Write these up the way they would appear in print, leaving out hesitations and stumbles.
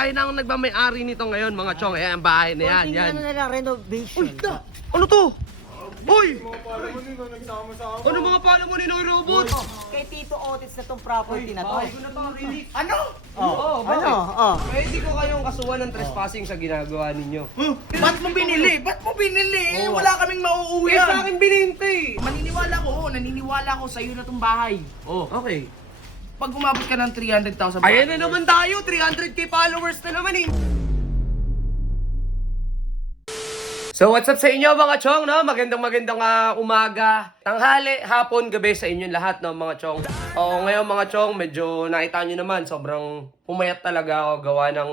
tayo na ang nagmamay-ari nito ngayon, mga chong. Ayan, ang bahay na yan. Yan. Ano na lang, renovation. Uy, ano to? Uy! Ano mga pala mo ni Noy Robot? Kay Tito Otis na tong property na to. Bahay ko na to, really. Ano? Oo, bakit? Ano? Pwede ko kayong kasuhan ng trespassing sa ginagawa ninyo. Ba't mo binili? Ba't mo binili? Eh, wala kaming mauuwi Eh, sa akin bininte. Naniniwala ko sa'yo na tong bahay. Oh, okay. Pag umabot ka ng 300,000 Ayan na naman tayo, 300k followers na naman eh. So what's up sa inyo mga chong, no? Magandang umaga, tanghali, hapon, gabi sa inyong lahat, no mga chong. Oo, ngayon mga chong, medyo nakita nyo naman, sobrang pumayat talaga ako gawa ng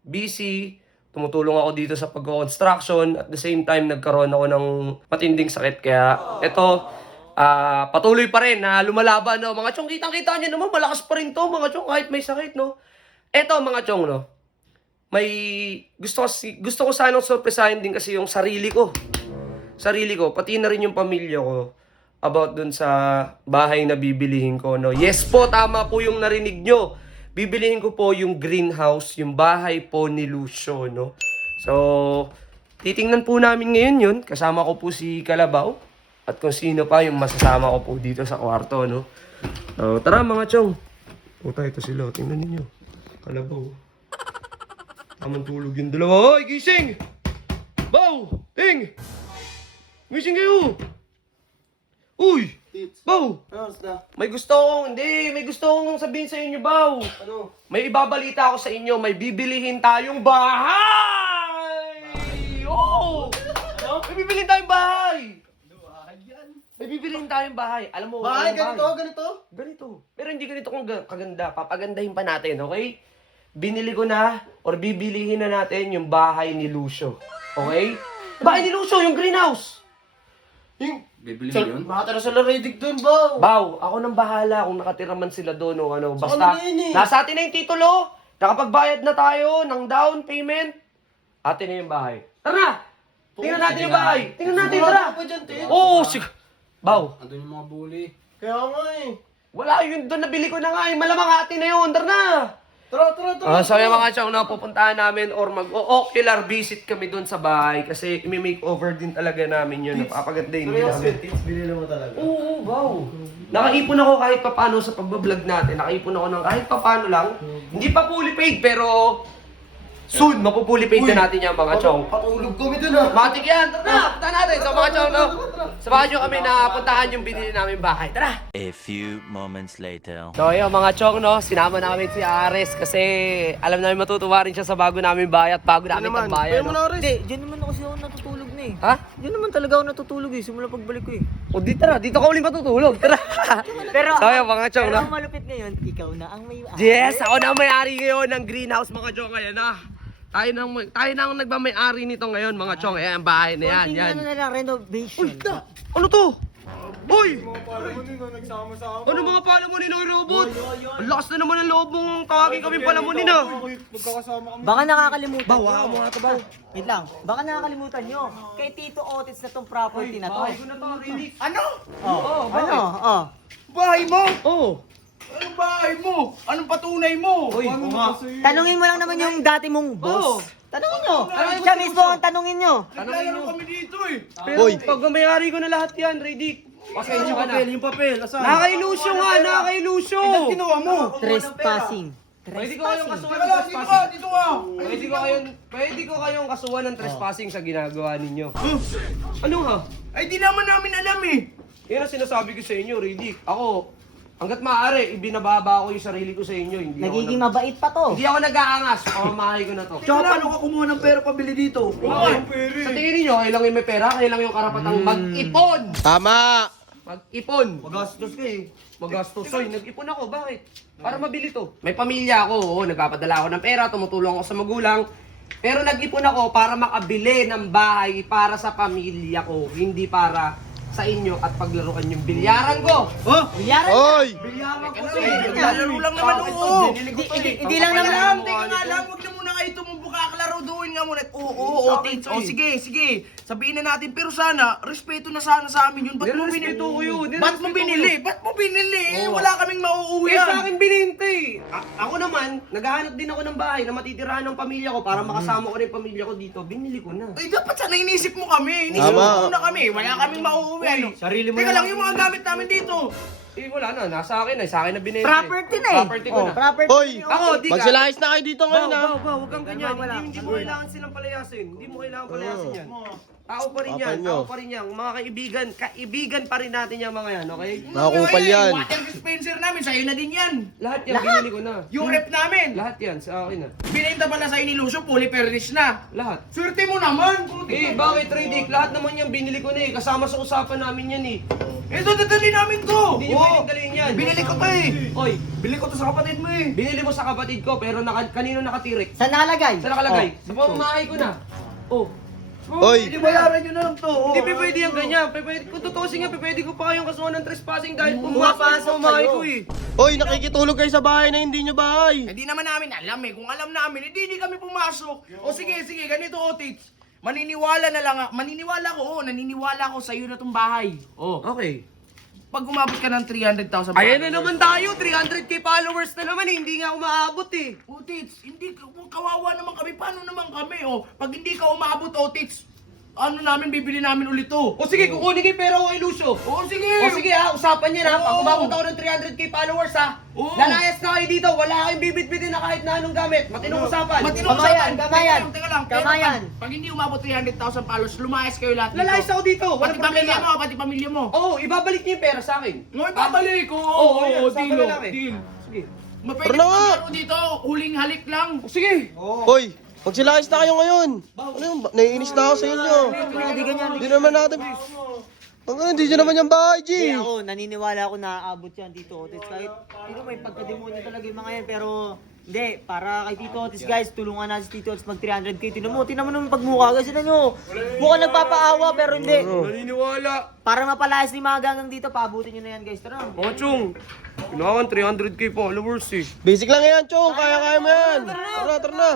busy. Tumutulong ako dito sa pag-construction. At the same time, nagkaroon ako ng matinding sakit. Kaya eto, patuloy pa rin na lumalaban, no? Mga chong, kitang-kita nyo naman, malakas pa rin to mga chong kahit may sakit, no? Eto mga chong, no? May gusto ko sanang surpresahin din kasi yung sarili ko. Pati na rin yung pamilya ko about dun sa bahay na bibilihin ko, no. Yes po, tama po yung narinig nyo. Bibilihin ko po yung greenhouse, yung bahay po ni Lucio, no. So, titingnan po namin ngayon yun. Kasama ko po si Kalabaw at kung sino pa yung masasama ko po dito sa kwarto, no. So, tara mga chong. Puta, ito sila. Tingnan ninyo. Kalabaw. Tamang tulog yung dalawa. Hoy, gising! Baw! Ting! Gising kayo! Uy! Baw! May gusto akong sabihin sa inyo, Baw. Ano? May ibabalita ako sa inyo. May bibilihin tayong bahay! Oo! Ano? May bibilihin tayong bahay! May bibilihin tayong bahay. Alam mo, Bahay, anong ganito? Ganito. Pero hindi ganito kung kaganda. Papagandahin pa natin, okay? Binili ko na or bibilihin na natin yung bahay ni Lucio. Okay? Bahay ni Lucio, yung greenhouse. Yung... Bibili mo yun? Baka sila ready doon, Baw. Baw, ako nang bahala kung nakatira man sila doon o ano. Basta, ano yun eh? nasa atin na yung titulo. Nakapagbayad na tayo ng down payment. Atin na yung bahay. Tara na! Tingnan natin yung bahay. Tingnan natin, tara. Oo, sige. Baw. Andun yung mga bully. Kaya nga eh. Wala yun doon, nabili ko na nga eh. Malamang atin na yun. Tara na! Tara. So yung mga chong na pupuntahan namin or mag-ocular visit kami doon sa bahay kasi i-makeover din talaga namin yun. Napapagandahin din namin. Binili mo talaga. Oo, wow. Nakaipon ako kahit papano sa pagbablog natin. Nakaipon ako ng kahit papano lang. Hindi pa fully paid pero soon mapupully paid na natin yan mga chong. Patulog kami dun ah. Matik yan. Tara na, punta natin. So mga chong, no? Samahan nyo kami na puntahan yung binili namin bahay. Tara! A few moments later. So yun mga chong, no? Sinama namin si Ares kasi alam namin matutuwa rin siya sa bago namin bahay at bago namin tambayan. No? Hindi, dyan naman kasi ako natutulog na eh. Ha? Dyan naman talaga ako natutulog eh, simula pagbalik ko eh. O di tara, dito ka ulit matutulog. Tara! Pero, So yun mga chong, pero no? ang malupit ngayon, ikaw na ang may... Yes! Ako na ang may-ari ngayon ng greenhouse mga chong ngayon, ha? Tayo na ang nagmamay-ari nito ngayon mga chong. Ayan, ang bahay na yan. Yan. Ano na lang, renovation. Ano to? Uy! Ano mga pala mo ni Noy Robot? Ang lakas na naman ang loob mong tawagin kami pala mo nina. Baka nakakalimutan Bawa nyo. mo nga ito, Baw. Wait lang, baka nakakalimutan nyo. Kay Tito Otis na tong property na to. Bahay ko na to, really. Ano? Ano? Oh. Bahay mo? Oo. Anong bahay mo? Anong patunay mo? Uy, Tanungin mo lang naman yung dati mong boss. Tanungin nyo. Siya mismo ang tanungin nyo. Naglalaro kami dito eh. Pero pag may-ari ko na lahat yan, ready. Pasensya ka na. Yung papel, asan? Nakakailusyo nga, nakakailusyo. Kinuha mo? Trespassing. Pwede ko kayong kasuhan Teka ng lang, dito ka, trespassing. dito ka. Pwede ko kayong kasuhan ng trespassing sa ginagawa ninyo. Ano ha? Ay, di naman namin alam eh. Yan ang sinasabi ko sa inyo, Riddick. Ako, hanggat maaari, ibinababa ko yung sarili ko sa inyo. Nagiging mabait pa to. Hindi ako nag-aangas. Pamamahay ko na to. Tsaka paano ka kumuha ng pera pabili dito? Sa tingin ninyo, kailang yung may pera, kailang yung karapatang mag-ipon. Tama! Mag-ipon. Magastos ka eh. Magastos. Soy, nag-ipon ako. Bakit? Para mabili to. May pamilya ako. Oo, nagpapadala ako ng pera. Tumutulong ako sa magulang. Pero nag-ipon ako para makabili ng bahay para sa pamilya ko. Hindi para sa inyo at paglaruan yung bilyaran ko. Oh! Bilyaran na. Hoy! Bilyaran ko to Naglalaro lang naman oo. Hindi lang naman. Teka nga lang, huwag na muna kayo tumubuka. Laro siguraduhin nga muna. Oo, Tits. O sige. Sabihin na natin, pero sana, respeto na sana sa amin yun. Ba't mo binili? Nirespeto ko yun. Ba't mo binili? Ba't mo binili? Wala kaming mauuwi Eh, sa yan. akin bininta eh. Ako naman, naghahanap din ako ng bahay na matitirahan ng pamilya ko para makasama ko rin yung pamilya ko dito. Binili ko na. Ay, dapat sana inisip mo kami. Inisip mo muna kami. Wala kaming mauuwi. Ano? Sarili mo Teka na lang, lang. yung mga gamit namin dito. Eh, wala na. Nasa akin na. Sa akin na binenta. Property na eh. Property ko na. Property. Hoy! Ako, di ka. Magsilayas na kayo dito ngayon, ha? Huwag kang ganyan. Hindi mo kailangan silang palayasin. Hindi mo kailangan palayasin yan. Tao pa rin yan. Papa nyo. Tao pa rin yan. Mga kaibigan pa rin natin yan mga yan, okay? Nakakupal yan. Water dispenser namin, sa'yo na din yan. Lahat yan, binili ko na. Yung rep namin. Lahat yan, sa akin na. Binenta pala sa'yo ni Lucio, fully furnished na. Lahat. Swerte mo naman. Eh, bakit, Riddick? Lahat naman yan binili ko na eh. Kasama sa usapan namin yan eh. Ito, dadali namin to. Hindi nyo pwedeng dalhin yan. Binili ko to eh. Oy, Bili ko to sa kapatid mo eh. binili mo sa kapatid ko, pero kanino nakatirik? Saan nakalagay? Saan nakalagay? Sa pamamahay ko na. Oh. Hoy! Hindi bayaran nyo na lang to. Hindi pwede yan ganyan. Kung tutusin nga, pwede ko pa kayong kasuhan ng trespassing dahil pumasok sa pamamahay ko eh. Hoy, nakikitulog kayo sa bahay na hindi nyo bahay. Hindi naman namin alam eh. Kung alam namin, hindi kami pumasok. O sige, ganito Otits. Maniniwala ko sa iyo na tong bahay. Oh. Okay. Pag umabot ka ng 300,000 Ayan na naman tayo, 300k followers na naman, hindi nga umaabot eh. Otits, hindi kawawa naman kami. Paano naman kami? Oh, pag hindi ka umabot, Otits, bibili namin ulit to. O sige, kukunin ko yung pera ko kay Lucio. Oh, sige. O sige ha, usapan niya na. Pag Oo. umabot ako ng 300k followers ha, Oo. lalayas na kayo dito, wala kayong bibit-bitin na kahit na anong gamit. Matinong usapan. Matinong Kamayan, usapan. kamayan. Teka lang. Pero Kamayan. Pag hindi umabot 300,000 followers, lumayas kayo lahat dito. Lalayas ako dito, Pati walang pamilya problema. mo, pati pamilya mo. Oo, ibabalik niyo yung pera sa akin. Ngoy, babalik ko. Oo, Oo, usapan deal. na lang eh. Deal. Sige. Mapwede Tara na nga. maglaro dito, huling halik lang. O sige. Hoy! Magsilayas na kayo ngayon. Ano yun? Naiinis na ako sa inyo. Hindi ganyan. Hindi naman natin... Hindi nyo naman yung bahay, G. Hindi ako, naniniwala ako na aabot yan dito, Otis. Kahit, may pagkademonyo talaga yung mga yan, pero hindi, para kay Tito Otis guys, tulungan natin si Tito Otis mag 300k. Tinan mo naman pagmukha guys, tinan nyo. Mukhang nagpapaawa pero hindi. Naniniwala. Para mapalayas ni mga ganggang dito, paabutin nyo na yan guys. Tara. Mga chong, kailangan 300k followers eh. Basic lang yan, Chong. Kaya mo yan. Tara na.